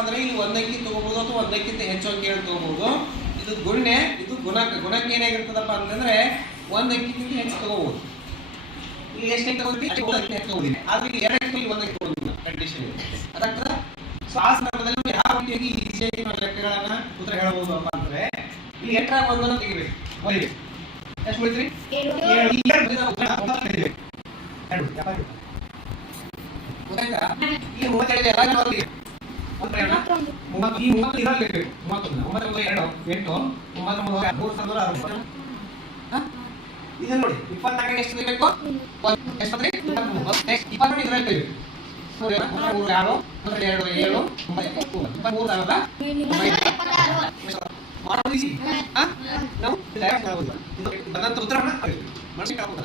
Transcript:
ಅಂದ್ರೆ ಇಲ್ಲಿ ಒಂದಕ್ಕಿ ತಗೋಬಹುದು ಅಥವಾ ಒಂದಕ್ಕಿಂತ ಹೆಚ್ಚು ಅಂಕಿ ತಗೋಬಹುದು. ಇದು ಗುಣ್ಯ, ಇದು ಗುಣಕ್ಕೆ ಏನಾಗಿರ್ತದಪ್ಪ ಅಂತಂದ್ರೆ ಒಂದಕ್ಕಿಂತ ಹೆಚ್ಚು ತಗೋಬಹುದು. ಇಲ್ಲಿ ಎಷ್ಟು ತಗೋತೀವಿ ಹೆಚ್ಚು ತಗೋದಿಲ್ಲ, ಆದ್ರೆ ಇಲ್ಲಿ ಎರಡಕ್ಕೆ ಒಂದಕ್ಕೆ ತಗೋದಿಲ್ಲ ಕಂಡೀಷನ್ ಅದಕ್ಕೆ. ಸೊ ಆ ಸಂದರ್ಭದಲ್ಲಿ ಯಾವ ರೀತಿಯಾಗಿ ಈಸಿಯಾಗಿ ನಾವು ಲೆಕ್ಕಗಳನ್ನ ಉತ್ತರ ಹೇಳಬಹುದು ಅಪ್ಪ ಅಂದ್ರೆ ಇಲ್ಲಿ ಎಂಟರಾಗ ಒಂದನ್ನು ತೆಗಿಬೇಕು. ಎಷ್ಟು ಉಳಿತ್ರಿ? ಈ 37 ಎಲ್ಲ ಬರಲಿ. ಈ 30 ಇರಲಿ 31 9 2 8 9 ಇದನ್ನ ನೋಡಿ 24 ಎಷ್ಟು ತೆಗಿಬೇಕು? ಎಷ್ಟು ಅಂದ್ರೆ 23. ನೆಕ್ಸ್ಟ್ 22 ಇದರಲ್ಲಿ ತೆಗಿಬೇಕು. 3 2 7 ಮಾಡೋದು ನಾವು ಬಂದಂತ ಉತ್ತರವನ್ನ ಮನಸ್ಸಿಗೆ ಹಾಕೋದು.